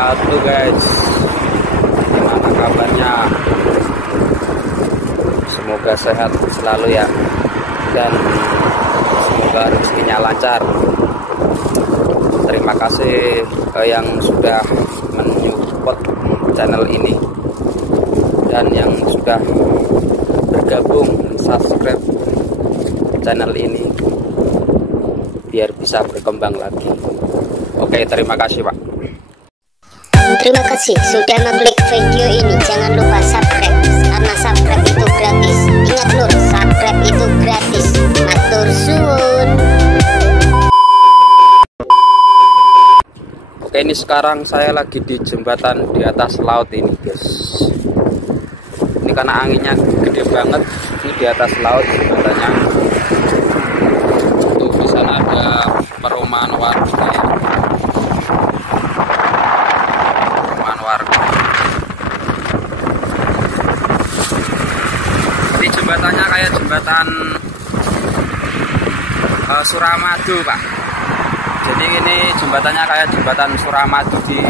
wabarakatuh guys. Gimana kabarnya? Semoga sehat selalu ya, dan semoga rezekinya lancar. Terima kasih yang sudah menyupport channel ini dan yang sudah bergabung subscribe channel ini biar bisa berkembang lagi. Oke, terima kasih Pak. Terima kasih sudah mengklik video ini. Jangan lupa subscribe, karena subscribe itu gratis. Ingat lur, subscribe itu gratis. Matur suwun. Oke, ini sekarang saya lagi di jembatan di atas laut ini guys. Ini karena anginnya gede banget. Ini di atas laut jembatannya. Tuh di sana ada perumahan warga. Ini jembatannya kayak jembatan Suramadu Pak. Jadi ini jembatannya kayak jembatan Suramadu di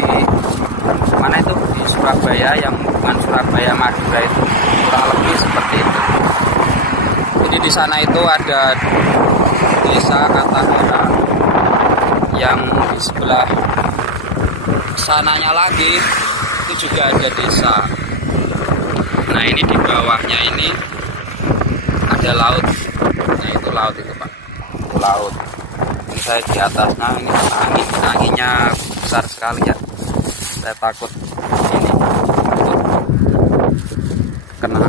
mana itu, di Surabaya, yang hubungan Surabaya Madura itu kurang lebih seperti itu. Jadi di sana itu ada desa Katahara, yang di sebelah sananya lagi itu juga ada desa. Nah ini di bawahnya ini ada laut. Nah itu laut itu Pak, itu laut. Ini saya di atasnya, ini anginnya besar sekali ya. Saya takut ini kena.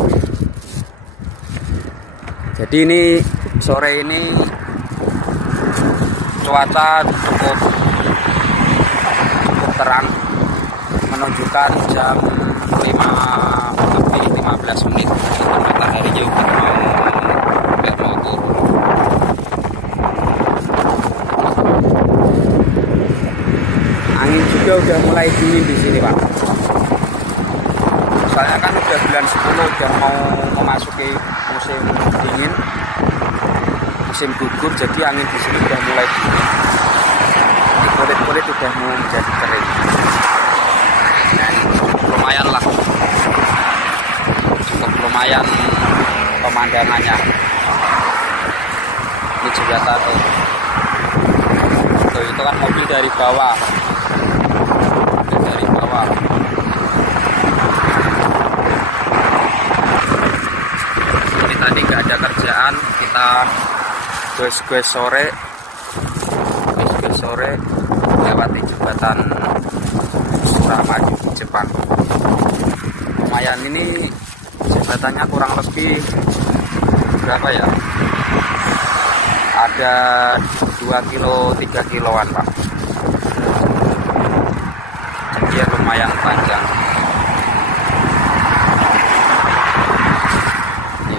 Jadi ini sore ini cuaca cukup terang, menunjukkan jam 5:15 menit. Mataharinya udah mau turun. Angin juga udah mulai dingin di sini Pak. Soalnya kan udah bulan 10, udah mau memasuki musim dingin, musim gugur, jadi angin di sini udah mulai dingin. Kulit-kulit udah mau menjadi kering. Nah, lumayan lah, cukup lumayan pemandangannya. Ini jembatan tuh. Tuh, itu kan mobil dari bawah. Dari bawah. Ini tadi nggak ada kerjaan, kita goes-goes sore lewati jembatan Suramadu Jepang. Lumayan, ini jembatannya kurang lebih berapa ya, ada 2 kilo 3 kiloan Pak. Jadi ya lumayan panjang. Ini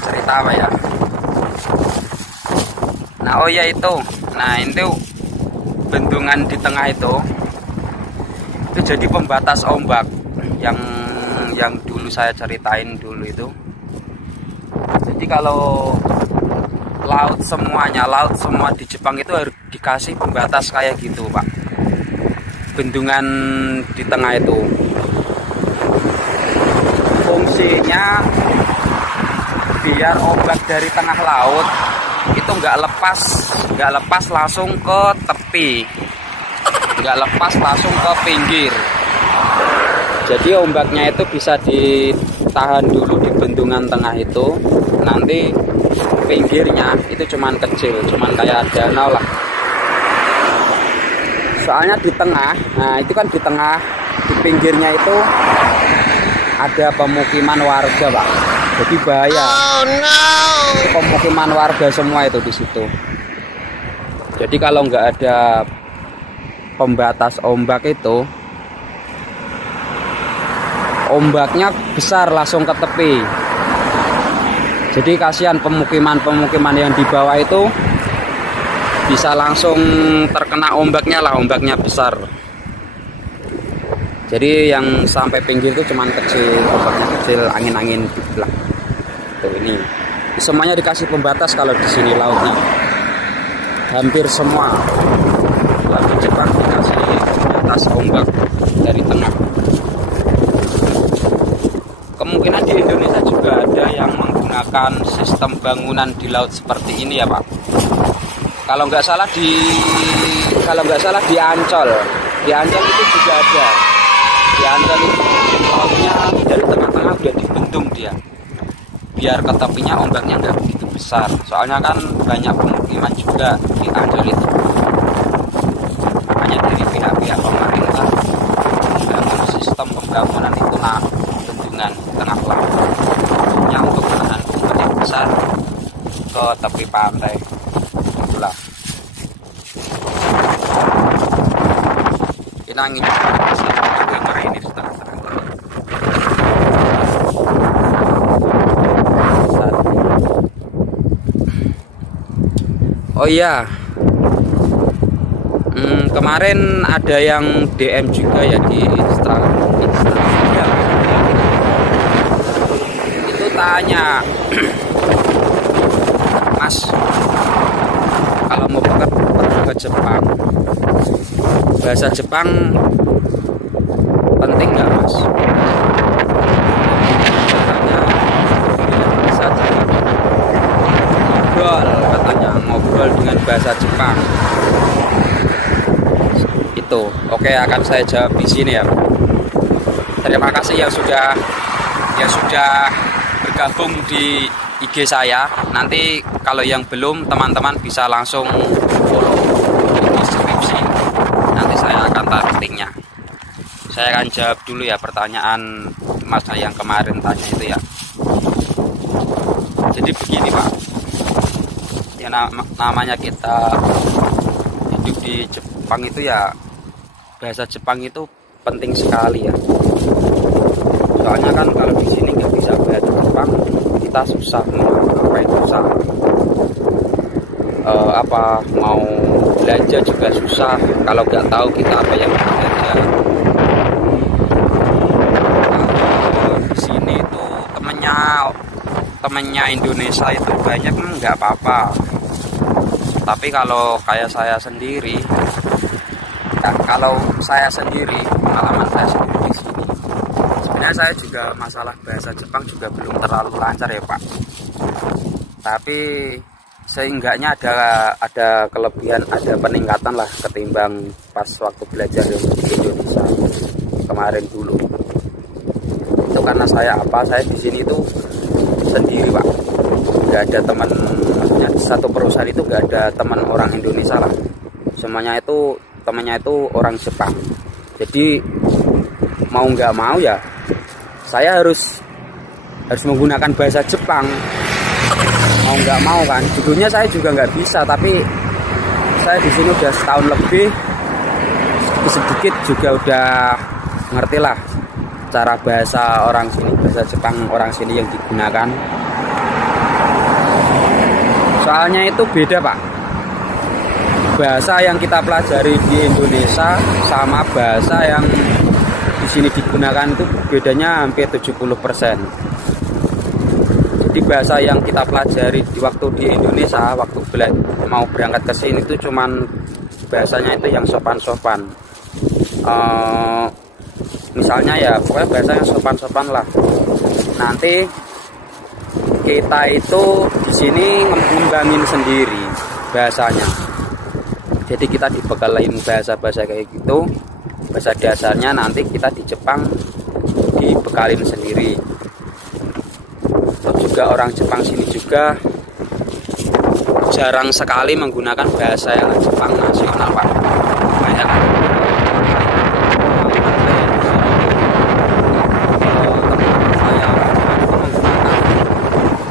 cerita apa ya. Nah oh ya itu, nah itu bendungan di tengah itu jadi pembatas ombak yang dulu saya ceritain dulu itu. Jadi kalau laut semua di Jepang itu harus dikasih pembatas kayak gitu Pak. Bendungan di tengah itu fungsinya biar ombak dari tengah laut itu nggak lepas langsung ke tepi, nggak lepas langsung ke pinggir. Jadi ombaknya itu bisa ditahan dulu di bendungan tengah itu, nanti pinggirnya itu cuman kecil, cuman kayak danau lah. Soalnya di tengah, nah itu kan di tengah, di pinggirnya itu ada pemukiman warga Pak. Jadi bahaya. Oh, no. Pemukiman warga semua itu di situ. Jadi kalau nggak ada pembatas ombak itu, ombaknya besar langsung ke tepi. Jadi kasihan pemukiman yang di bawah itu bisa langsung terkena ombaknya lah, ombaknya besar. Jadi yang sampai pinggir itu cuman kecil, ombaknya kecil, angin-angin di belakang. Tuh ini semuanya dikasih pembatas kalau di sini lautnya. hampir semua lagu Jepang dikasih di atas ombak dari tengah. Kemungkinan di Indonesia juga ada yang menggunakan sistem bangunan di laut seperti ini ya Pak. Kalau nggak salah di Ancol. Di Ancol itu juga ada. Di Ancol itu lautnya dari tengah-tengah udah dibendung dia. Biar ke tepinya ombaknya nggak begitu besar. Soalnya kan banyak pemukiman juga di Ancol itu. Makanya dari pihak-pihak pemerintah membangun sistem pembangunan itu bendungan tengah laut. Yang untuk menahan ombak yang besar ke tepi pantai. Itulah. Kita ingin gambar ini sudah terang. Oh iya, kemarin ada yang DM juga ya di Instagram. Itu tanya, Mas, kalau mau pergi ke Jepang, bahasa Jepang penting nggak Mas? Katanya bisa ngobrol dengan bahasa Jepang. Itu oke, akan saya jawab di sini ya. Terima kasih yang sudah bergabung di IG saya. Nanti kalau yang belum, teman-teman bisa langsung follow di deskripsi. Nanti saya akan taruh linknya. Saya akan jawab dulu ya pertanyaan Mas yang kemarin tanya itu ya. Jadi begini Pak, ya namanya kita hidup di Jepang itu ya, bahasa Jepang itu penting sekali ya. Soalnya kan kalau di sini nggak bisa bahasa Jepang, kita susah mau belanja juga susah kalau nggak tahu kita apa yang belanja. Di sini itu temennya Indonesia itu banyak, nggak apa-apa. Tapi kalau kayak saya sendiri, pengalaman saya sendiri di sini, sebenarnya saya juga masalah bahasa Jepang juga belum terlalu lancar ya Pak. Tapi seenggaknya ada kelebihan, ada peningkatan lah ketimbang pas waktu belajar di Indonesia kemarin dulu. Itu karena saya di sini itu sendiri Pak, nggak ada teman, maksudnya di satu perusahaan itu nggak ada teman orang Indonesia lah, semuanya itu temannya itu orang Jepang. Jadi mau nggak mau ya saya harus menggunakan bahasa Jepang, mau nggak mau kan. Judulnya saya juga nggak bisa, tapi saya di sini udah setahun lebih, sedikit juga udah ngerti lah cara bahasa orang sini, bahasa Jepang orang sini yang digunakan. Soalnya itu beda Pak, bahasa yang kita pelajari di Indonesia sama bahasa yang di sini digunakan itu bedanya hampir 70%. Jadi bahasa yang kita pelajari di waktu di Indonesia, waktu mau berangkat ke sini itu cuman bahasanya itu yang sopan-sopan. Misalnya ya pokoknya bahasa yang sopan-sopan lah. Nanti kita itu di sini ngembangin sendiri bahasanya. Jadi kita dibekalin bahasa-bahasa kayak gitu, bahasa dasarnya. Nanti kita di Jepang dibekalin sendiri. Terus juga orang Jepang sini juga jarang sekali menggunakan bahasa yang Jepang nasional Pak. Banyak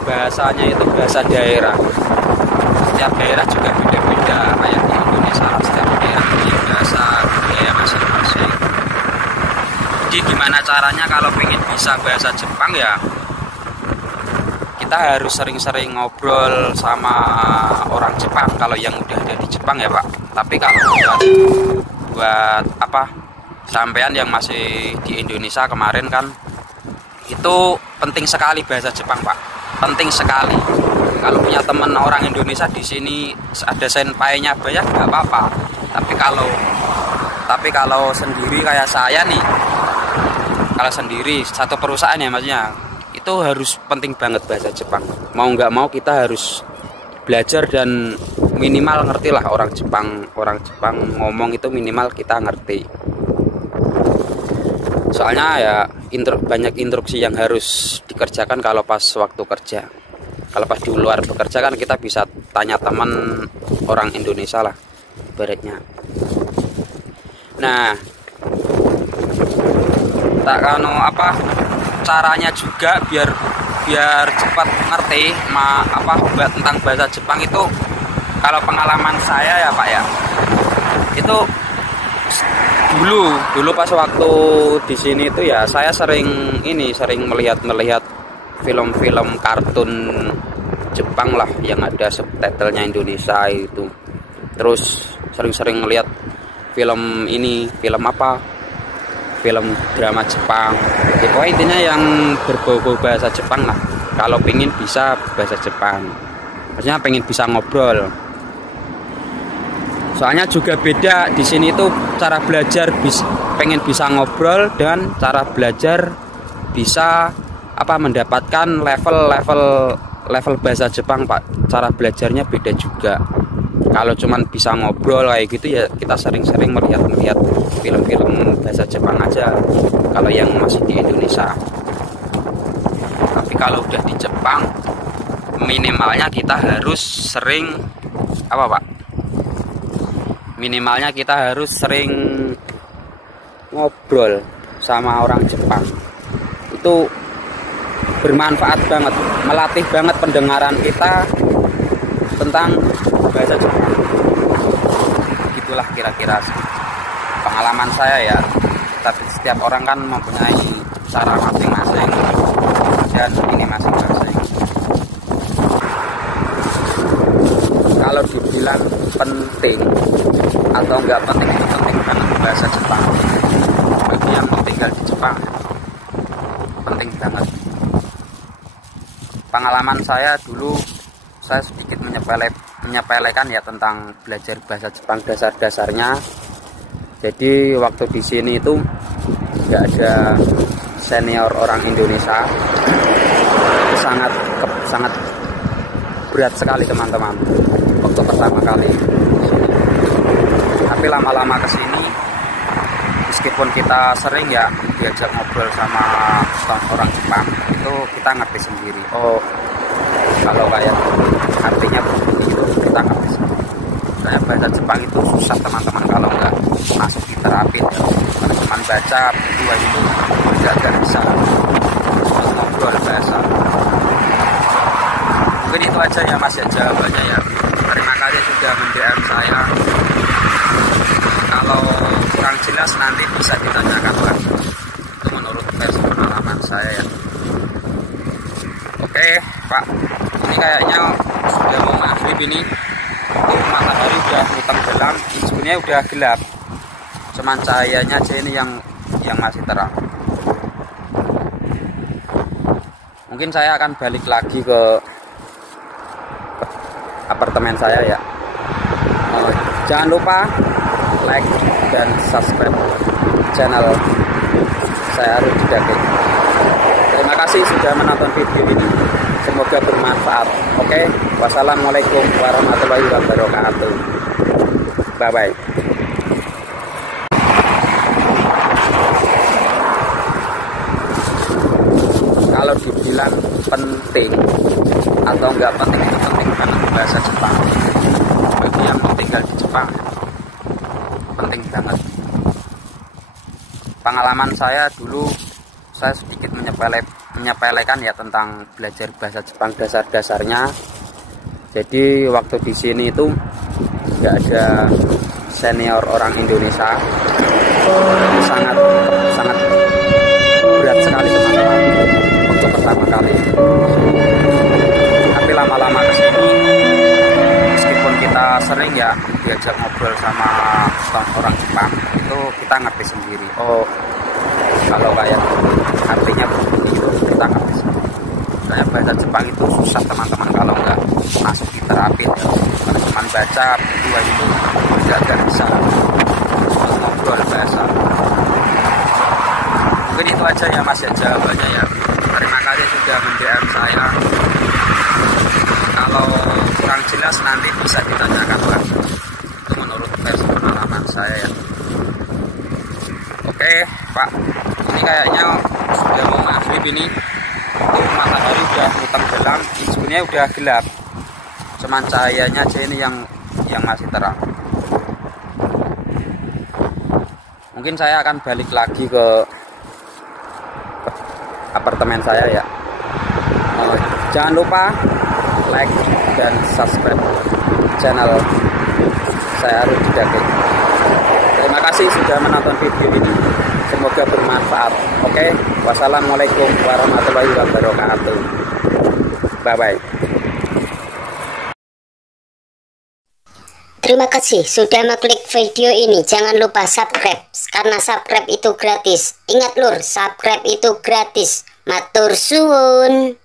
bahasanya itu bahasa daerah. Setiap daerah juga beda-beda, kayak di Indonesia setiap daerah punya bahasa budaya masing-masing. Jadi gimana caranya kalau pengen bisa bahasa Jepang ya kita harus sering-sering ngobrol sama orang Jepang kalau yang udah ada di Jepang ya Pak. Tapi kalau buat sampean yang masih di Indonesia kemarin kan, itu penting sekali bahasa Jepang Pak. penting sekali. Kalau punya teman orang Indonesia di sini ada senpainya banyak nggak apa-apa. Tapi kalau sendiri kayak saya nih, kalau sendiri satu perusahaan ya maksudnya, itu harus penting banget bahasa Jepang. Mau nggak mau kita harus belajar dan minimal ngerti lah orang Jepang ngomong itu minimal kita ngerti. Soalnya ya banyak instruksi yang harus dikerjakan kalau pas waktu kerja. Kalau pas di luar bekerja kan kita bisa tanya teman orang Indonesia lah ibaratnya. Nah, caranya juga biar cepat ngerti tentang bahasa Jepang itu. Kalau pengalaman saya ya Pak ya, itu dulu pas waktu di sini itu ya saya sering melihat film-film kartun Jepang lah yang ada subtitlenya Indonesia itu. Terus sering melihat film drama Jepang. Pokoknya intinya yang berbau bahasa Jepang lah. Kalau pengen bisa bahasa Jepang, maksudnya pengen bisa ngobrol. Soalnya juga beda di sini tuh cara belajar pengen bisa ngobrol dan cara belajar bisa mendapatkan level bahasa Jepang Pak. Cara belajarnya beda juga. Kalau cuman bisa ngobrol kayak gitu ya kita sering-sering melihat film-film bahasa Jepang aja. Kalau yang masih di Indonesia. Tapi kalau udah di Jepang minimalnya kita harus sering Minimalnya kita harus sering ngobrol sama orang Jepang. Itu bermanfaat banget, melatih banget pendengaran kita tentang bahasa Jepang. Itulah kira-kira pengalaman saya ya. Tapi setiap orang kan mempunyai cara masing-masing dan ini masing-masing. Kalau dibilang penting atau enggak penting, itu penting banget bahasa Jepang. Bagi yang mau tinggal di Jepang penting banget. Pengalaman saya dulu, saya sedikit menyepelekan ya tentang belajar bahasa Jepang dasar-dasarnya. Jadi waktu di sini itu nggak ada senior orang Indonesia. Itu sangat berat sekali teman-teman waktu pertama kali. Tapi lama-lama kesini, meskipun kita sering ya diajak ngobrol sama orang Jepang, itu kita ngerti sendiri. Oh, kalau kayak artinya begini itu kita ngerti sendiri. Kayak bahasa Jepang itu susah teman-teman kalau nggak masuk diterapin. Kalau cuma baca dua itu nggak bisa ngobrol bahasa. Mungkin itu aja ya Mas ya jawabannya ya. Terima kasih sudah mendm saya. Kalau kurang jelas nanti bisa ditanyakan lagi. Itu menurut versi pengalaman saya ya. Oke Pak, ini kayaknya sudah mau maghrib ini. Itu matahari udah tenggelam, sebenarnya udah gelap. Cuman cahayanya aja ini yang masih terang. Mungkin saya akan balik lagi ke apartemen saya ya. Jangan lupa like dan subscribe channel saya Rudi Dake. Terima kasih sudah menonton video ini. Semoga bermanfaat. Oke, wassalamualaikum warahmatullahi wabarakatuh. Bye bye. Kalau dibilang penting atau enggak penting, itu penting banget bahasa Jepang. Bagi yang mau tinggal di Jepang penting banget. Pengalaman saya dulu, saya sedikit menyepelekan ya tentang belajar bahasa Jepang dasar-dasarnya. Jadi waktu di sini itu nggak ada senior orang Indonesia. Sangat berat sekali teman-teman waktu pertama kali. Tapi lama-lama kesini, meskipun kita sering ya diajak ngobrol sama orang Jepang, itu kita ngerti sendiri. Oh, kalau kayak artinya begini itu kita ngerti sendiri. Saya baca Jepang itu susah teman-teman kalau nggak masuk di terapi ya. Kalau cuma baca buku itu nggak bisa ngobrol bahasa. Mungkin itu aja ya Mas ya jawabannya ya. Terima kasih sudah mendm saya. Kalau kurang jelas nanti bisa ditanyakan lagi. Itu menurut versi pengalaman saya ya. Oke Pak, ini kayaknya sudah mau maghrib ini. Matahari udah tenggelam, sebenarnya udah gelap. Cuman cahayanya aja ini yang masih terang. Mungkin saya akan balik lagi ke apartemen saya ya. Jangan lupa like dan subscribe channel saya Arun Didake. Terima kasih sudah menonton video ini. Semoga bermanfaat. Oke, wassalamualaikum warahmatullahi wabarakatuh. Bye bye. Terima kasih sudah mengklik video ini. Jangan lupa subscribe karena subscribe itu gratis. Ingat lur, subscribe itu gratis. Matur suwun.